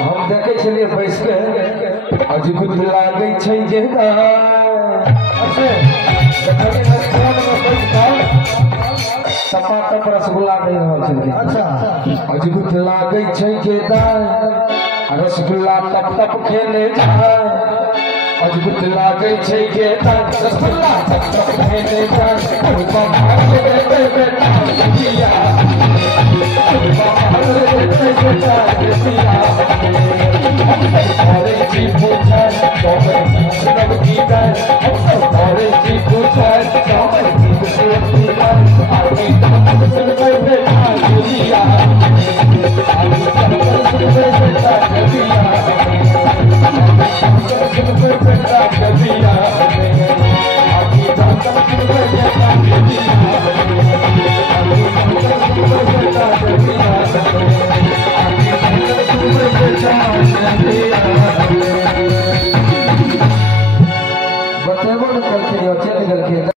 हम देखे छलिए बैस के अजगुत लागे छै जे टपाटप रसगुल्ला दे रहल छलखिन। अच्छा अजगुत लागे छै जे रसगुल्ला टप टप खेले जाए अजगुत लागे छै जे रसगुल्ला टप टप खेले जाए अरे जी पूछा तो मैं सब की जाए अरे